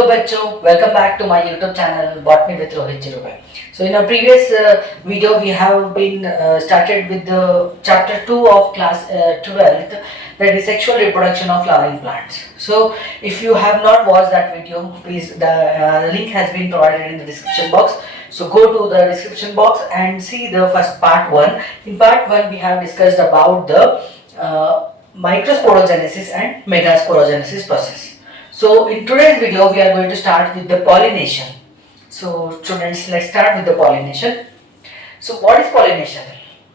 Hello bachcho, welcome back to my YouTube channel Botany with Rohit Jirubai. So in our previous video we have been started with the chapter 2 of class 12th, that is sexual reproduction of flowering plants. So if you have not watched that video, please the link has been provided in the description box. So go to the description box and see the first part 1. In part 1 we have discussed about the microsporogenesis and megasporogenesis process. So in today's video we are going to start with the pollination. So students, let's start with the pollination. So what is pollination?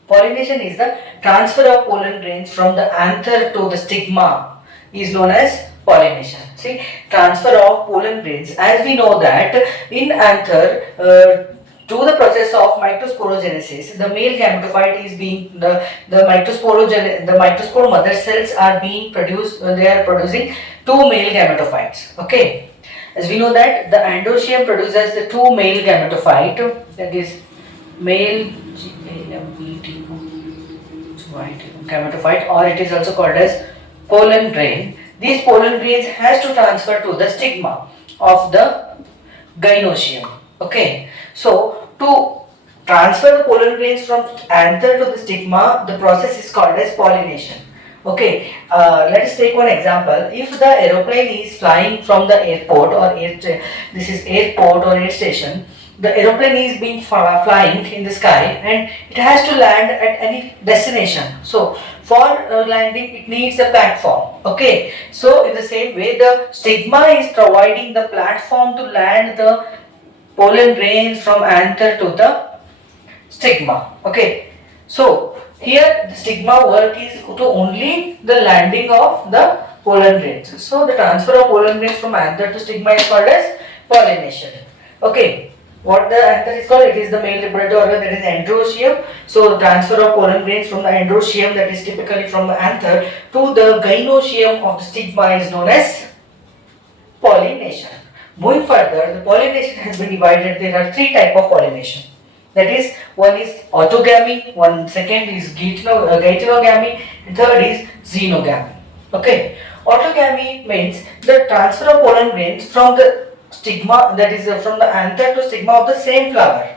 Pollination is the transfer of pollen grains from the anther to the stigma is known as pollination. See, transfer of pollen grains, as we know that in anther to the process of microsporogenesis, the male gametophyte is being the microspore mother cells are being produced. They are producing two male gametophytes. Okay, as we know that the androecium produces the two male gametophyte, that is male gametophyte, or it is also called as pollen grain. These pollen grains has to transfer to the stigma of the gynoecium. Okay, so to transfer the pollen grains from anther to the stigma, the process is called as pollination. Okay, let us take one example. If the aeroplane is flying from the airport or this is airport or air station, the aeroplane is being flying in the sky and it has to land at any destination. So for landing it needs a platform. Okay, so in the same way the stigma is providing the platform to land the pollen grains from anther to the stigma. Okay, so here the stigma work is to only the landing of the pollen grains. So the transfer of pollen grains from anther to stigma is called as pollination. Okay, what the anther is called? It is the male reproductive organ, that is androecium. So the transfer of pollen grains from the androecium, that is typically from the anther, to the gynoecium of the stigma is known as pollination. Moving further, the pollination has been divided. There are three types of pollination. That is, one is autogamy, one second is geitonogamy, and third is xenogamy. Okay, autogamy means the transfer of pollen grains from the stigma, that is from the anther to stigma of the same flower.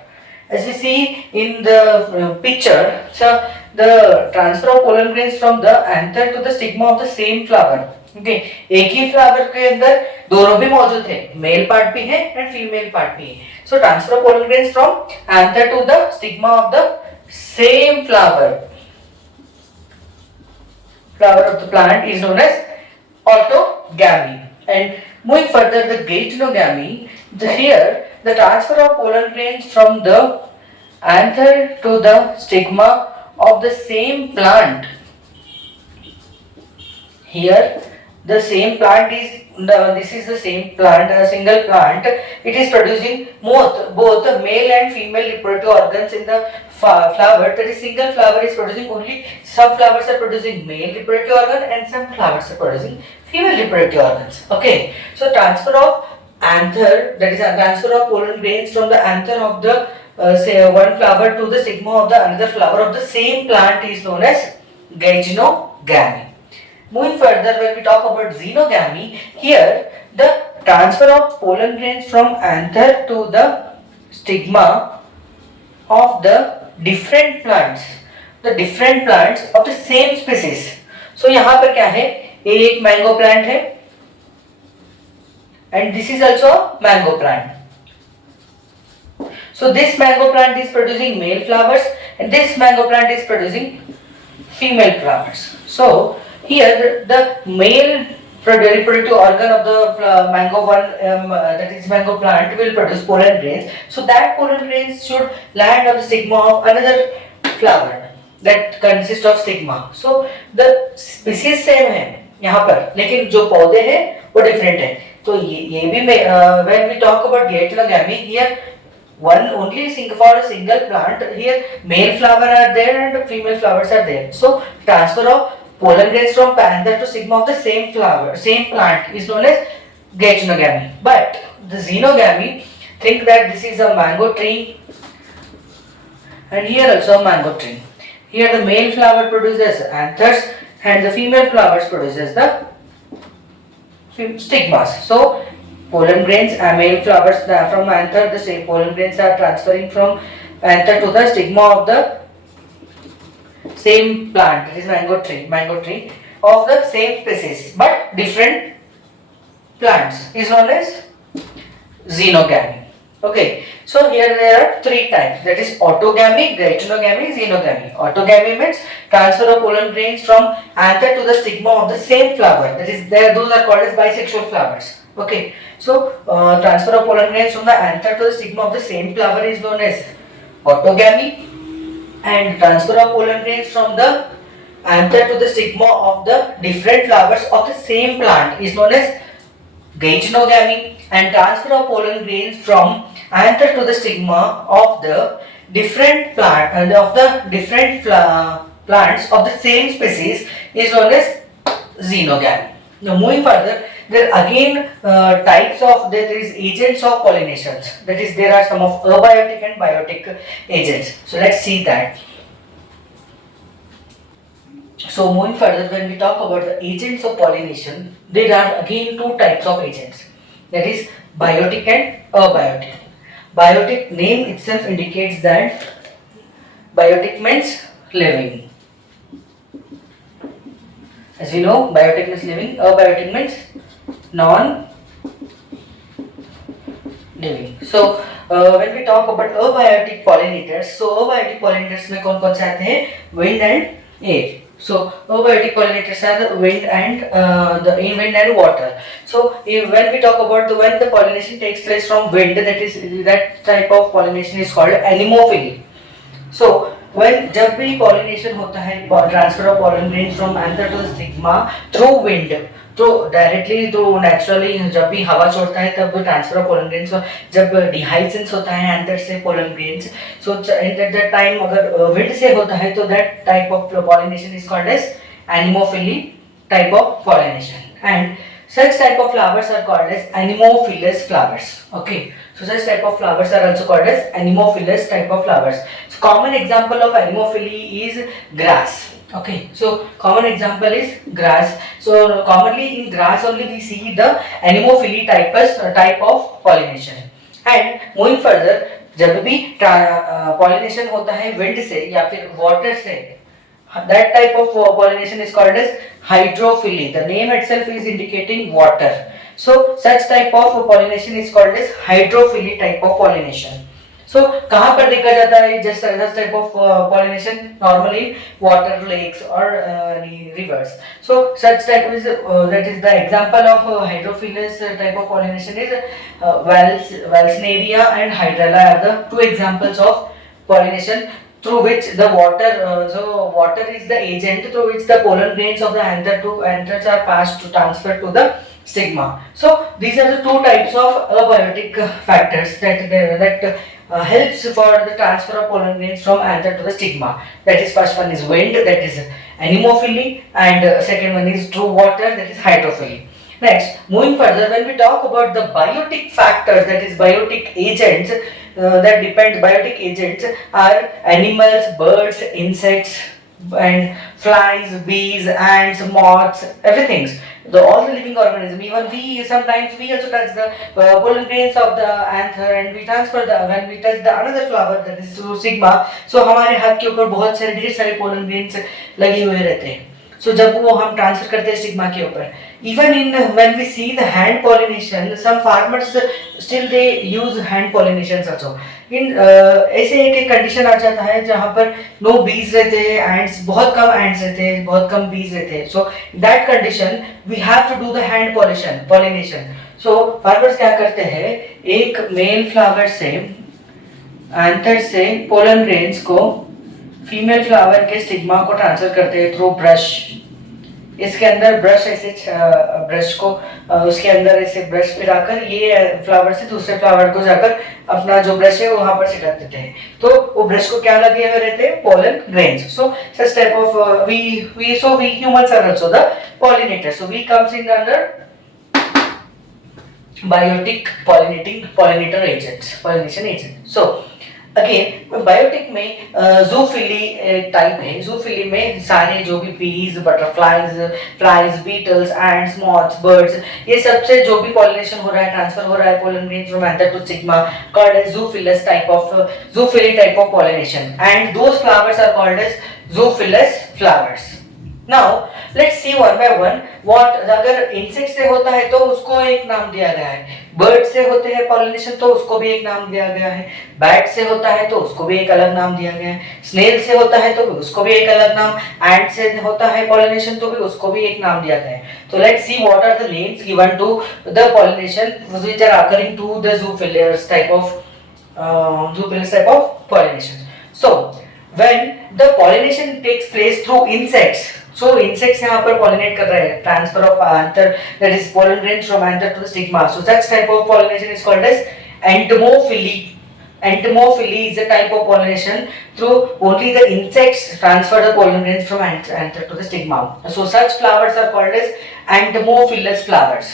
As we see in the picture, so the transfer of pollen grains from the anther to the stigma of the same flower. Okay, एक ही flower के अंदर दोनों भी मौजूद है, male part भी है and female part भी है. So transfer of pollen grains from anther to the stigma of the same flower of the plant is known as autogamy. And moving further, the geitonogamy, here the transfer of pollen grains from the anther to the stigma of the same plant. Here the same plant is this is the same plant, a single plant. It is producing both male and female reproductive organs in the flower. That is, single flower is producing only, some flowers are producing male reproductive organ and some flowers are producing female reproductive organs. Okay, so transfer of anther, that is a transfer of pollen grains from the anther of the say one flower to the stigma of the another flower of the same plant is known as geitonogamy. Moving further, when we talk about xenogamy, here the transfer of pollen grains from anther to the stigma of the different plants of the same species. So यहाँ पर क्या है, एक mango plant है and this is also mango plant. So this mango plant is producing male flowers and this mango plant is producing female flowers. So here the male reproductive organ of the mango one, that is mango plant, will produce pollen grains. So that pollen grains should land on the stigma of another flower that consists of stigma. So the species same है यहाँ पर, लेकिन जो पौधे हैं वो different है. तो ये भी when we talk about geitonogamy, here one only for a single plant, here male flower are there and female flowers are there. So transfer of pollen grains from anther to stigma of the same plant is known as geitonogamy. But the xenogamy, think that this is a mango tree and here also a mango tree. Here the male flower produces anthers and the female flowers produces the stigmas. So Pollen grains are male flowers from anther. The same pollen grains are transferring from anther to the stigma of the same plant. That is mango tree of the same species but different plants is known as xenogamy. Okay, so here there are three types, that is autogamy, geitonogamy, xenogamy. Autogamy means transfer of pollen grains from anther to the stigma of the same flower. That is, there those are called as bisexual flowers. Okay, so transfer of pollen grains from the anther to the stigma of the same flower is known as autogamy, and transfer of pollen grains from the anther to the stigma of the different flowers of the same plant is known as geitonogamy, and transfer of pollen grains from anther to the stigma of the different plant and of the different plants of the same species is known as xenogamy. Now moving further, there are again types of, there is agents of pollinations, that is there are some of abiotic and biotic agents. So let's see that. So moving further, when we talk about the agents of pollination, there are again two types of agents, that is biotic and abiotic. Biotic name itself indicates that biotic means living. As we know, biotic means living, abiotic means non-living. So when we talk about abiotic pollinators, so abiotic pollinators में कौन कौन से आते हैं? Wind and air. So abiotic pollinators are the wind and wind and water. So when we talk about when the pollination takes place from wind, that type of pollination is called anemophily. So when जब भी pollination होता है, transfer of pollen grains from anther to the stigma through wind, तो directly तो naturally जब भी हवा छोड़ता है तब ट्रांसफर ऑफ पोलन ग्रेन्स, जब डिहाइसेंस होता है एंथर से pollen grains, so at that time अगर विंड से होता है तो that type of pollination is called as anemophily type of pollination, and such type of flowers are called as anemophilous flowers. Okay, so such type of flowers are also called as anemophilous type of flowers. So common example of anemophily is grass. Okay, so common example is grass. So commonly in grass only we see the anemophily type of pollination. And moving further, जब भी pollination होता है wind से या फिर water से, that type of pollination is called as hydrophily. The name itself is indicating water. So such type of pollination is called as hydrophily type of pollination. So कहाँ पर देखा जाता है just this type of pollination? Normally water, lakes or rivers. So such type is that is the example of hydrophilous type of pollination is Valsnaria and Hydrilla are the two examples of pollination through which the water, so water is the agent through which the pollen grains of the anthers are passed to transfer to the stigma. So these are the two types of abiotic factors that helps for the transfer of pollen grains from anther to the stigma. That is, first one is wind, that is anemophily, and second one is through water, that is hydrophily. Next, moving further, when we talk about the biotic factors, that is biotic agents, biotic agents are animals, birds, insects, and flies, bees, ants, moths, everything. All the living organisms, even we sometimes we also touch the pollen grains of the anther and we transfer when we touch the another flower, that is through stigma. So हमारे हाथ के ऊपर बहुत सारे ढेर सारे pollen grains लगे हुए रहते हैं. So जब वो हम ट्रांसफर करते हैं स्टिग्मा के ऊपर, even in when we see the hand pollination, some farmers still they use hand pollinations also. In ऐसे एक कंडीशन आ जाता है जहाँ पर no bees रहते हैं, ants बहुत कम ants रहते हैं, बहुत कम bees रहते हैं. So that condition we have to do the hand pollination. So farmers क्या करते हैं, एक मेल फ्लावर से एंथर से पोलन ग्रेन्स को फीमेल फ्लावर के स्टिग्मा को ट्रांसफर करते हैं थ्रू ब्रश. इसके अंदर ब्रश ऐसे ब्रश को उसके अंदर ऐसे ब्रश फिराकर ये फ्लावर से दूसरे फ्लावर को जाकर अपना जो ब्रश है वहां पर छिड़क देते हैं. तो वो ब्रश को क्या लगे हुए रहते हैं, pollen grains. So such type of we humans are also the pollinators. So we comes in under biotic pollination agents. So अगेन बायोटिक में जूफिली टाइप है। जूफिली में सारे जो भी bees, butterflies, flies, beetles, ants, moths, birds, ये सबसे जो भी पॉलिनेशन हो रहा है, ट्रांसफर हो रहा है pollen grains from anther to stigma, called as zoophilous type of zoophily type of pollination, and those flowers are called as zoophilous flowers. Now let's see one by one what, अगर insect से होता है तो उसको एक नाम दिया गया है, बर्ड से होते हैं पॉलिनेशन तो उसको भी एक नाम दिया गया है, बैट से होता है तो उसको भी एक अलग नाम दिया गया है, स्नेल से होता है तो भी उसको भी एक अलग नाम, एंट से होता है पॉलिनेशन तो भी उसको भी एक नाम दिया गया है। तो let's see what are the names given to the pollination which are occurring to the zoophilus type of pollination. So when the pollination takes place through insects, so insects यहाँ पर pollinate कर रहे हैं, transfer of anther, that is pollen grains from anther to the stigma, so such type of pollination is called as entomophily. Entomophily is a type of pollination through only the insects transfer the pollen grains from anther to the stigma, so such flowers are called as entomophilous flowers.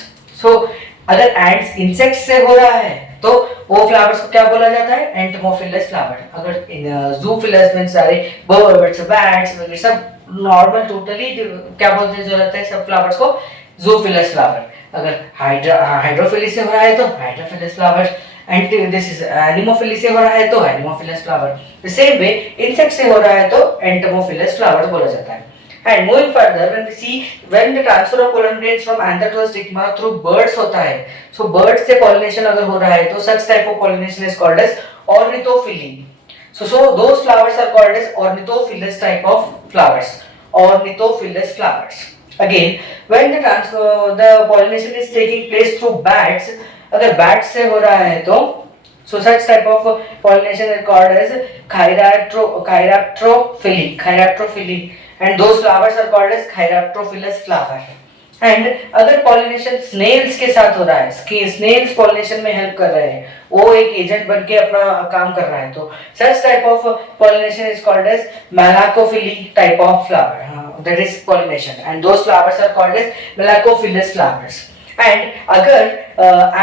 So अगर ends insect से हो रहा है तो वो flowers को क्या बोला जाता है, एंटमोफिलस फ्लावर। अगर जूफिलस में सारे बर्ड्स, बैट्स वगैरह सब नॉर्मल टोटली क्या बोलते हैं जो रहता है सब फ्लावर्स को, जूफिलस फ्लावर। अगर हाइड्रोफिली से हो रहा है तो hydrophilous flower, and this is anemophily से हो रहा है तो anemophilous flower. The same way insect से हो रहा है तो एंटमोफिलस फ्लावर बोला जाता है। And moving further, when we see when the transfer of pollen grains from anther to the stigma through birds होता है, so birds से pollination अगर हो रहा है तो such type of pollination is called as ornithophily. So those flowers are called as ornithophilous type of flowers. Ornithophilous flowers. Again, when the pollination is taking place through bats, अगर bats से हो रहा है तो so such type of pollination is called as chiraptrophily. And those flowers are called as chiraptrophilous flower. And अगर pollination snails के साथ हो रहा है, snails pollination में help कर रहे हैं, वो एक agent बन के अपना काम कर रहा है, तो such type of pollination is called as malacophily type of flower, that is pollination, and those flowers are called as malacophilous flowers. And अगर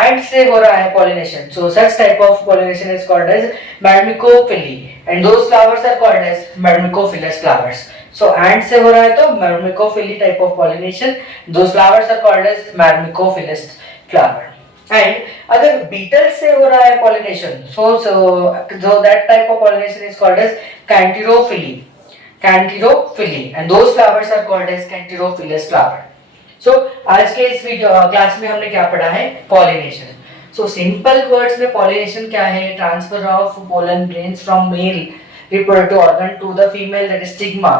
ant से हो रहा है pollination, so such type of pollination is called as myrmecophily, and those flowers are called as myrmecophilous flowers. So ant से हो रहा है तो myrmecophily type of pollination, those flowers are called as myrmecophilous flower. And अगर beetle से हो रहा है pollination, so that type of pollination is called as cantirophily, and those flowers are called as cantirophilous flower. So आज के इस video class में हमने क्या पढ़ा है, pollination. So simple words में pollination क्या है, transfer of pollen grains from male reproductive organ to the female, that is stigma.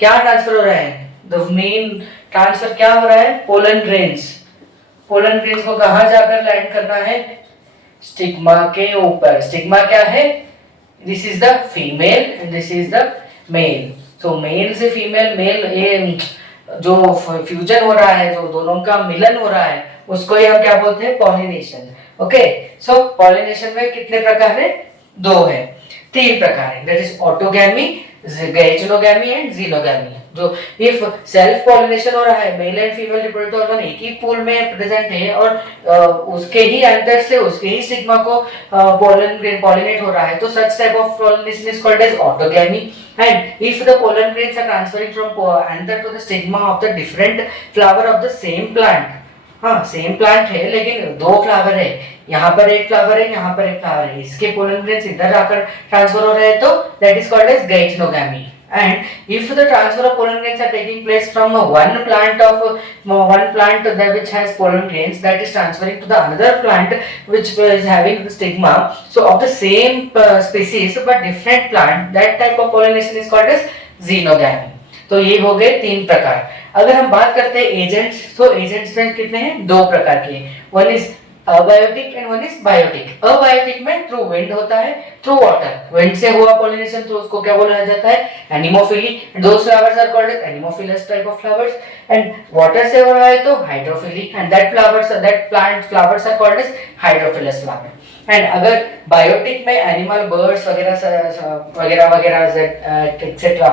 क्या ट्रांसफर हो रहा है, द मेन ट्रांसफर क्या हो रहा है, पोलन ग्रेन्स। पोलन ग्रेन्स को कहां जाकर लैंड करना है, स्टिग्मा के ऊपर। स्टिग्मा क्या है, this is the female and this is the male. So male से फीमेल, मेल ये जो फ्यूजन हो रहा है, जो दोनों का मिलन हो रहा है, उसको ही हम क्या बोलते हैं, पॉलिनेशन। ओके, सो पॉलिनेशन में कितने प्रकार है, दो है, तीन प्रकार है, that is autogamy, geitonogamy and xenogamy. जो इफ सेल्फ पॉलिनेशन हो रहा है, male and female reproductive organ एक ही पूल में प्रेजेंट है और उसके ही एंथर से उसके ही स्टिग्मा को पॉलिनेट हो रहा है, तो such type of pollination is called as autogamy. And if the pollen grains are transferring from anther to the stigma of the different flower of the same plant, हाँ same plant है लेकिन दो flower है, यहाँ पर एक flower है, यहाँ पर एक फ्लावर है, इसके पोलन ग्रेन्स इधर आकर ट्रांसफर हो रहे हैं तो that is called as geitonogamy. And if the transfer of pollen grains are taking place from one plant that which has pollen grains, that is transferring to the another plant which is having the stigma, so of the same species but different plant, that type of pollination is called as xenogamy. तो ये हो गए तीन प्रकार। अगर हम बात करते हैं एजेंट्स, तो एजेंट्स में कितने हैं, दो प्रकार के, one is abiotic and one is biotic. Abiotic में थ्रू विंड होता है, थ्रू वाटर, विंड से हुआ पॉलिनेशन तो उसको क्या बोला जाता है, anemophily, those flowers are called as anemophilous type of flowers. And water से हो रहा है तो hydrophily, and that plant flowers are called as hydrophilous flower. And अगर बायोटिक में एनिमल, बर्ड्स वगैरह वगैरह एक्सेट्रा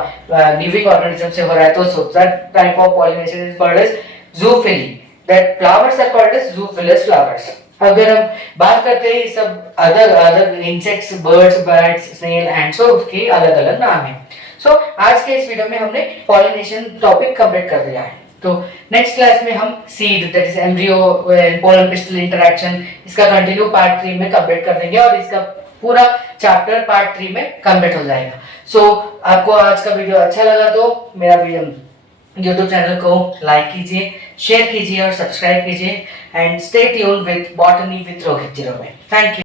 लिविंग ऑर्गेनिज्म से हो रहा है तो that type of pollination is called as zoophily, that flowers are called as zoophilous flowers. अगर हम बात करते हैं सब other other insects, birds, bats, snail, ants, उसके अलग अलग नाम है। सो आज के इस वीडियो में हमने पॉलिनेशन टॉपिक कंप्लीट कर दिया है। तो नेक्स्ट क्लास में हम seed that is embryo pollen pistol interaction इसका कंटिन्यू पार्ट 3 में कंप्लीट कर देंगे और इसका पूरा चैप्टर पार्ट 3 में कंप्लीट हो जाएगा। सो आपको आज का वीडियो अच्छा लगा तो मेरा वीडियो यूट्यूब चैनल को लाइक कीजिए, शेयर कीजिए और सब्सक्राइब कीजिए and stay tuned with botany with Rohit zero में। Thank you.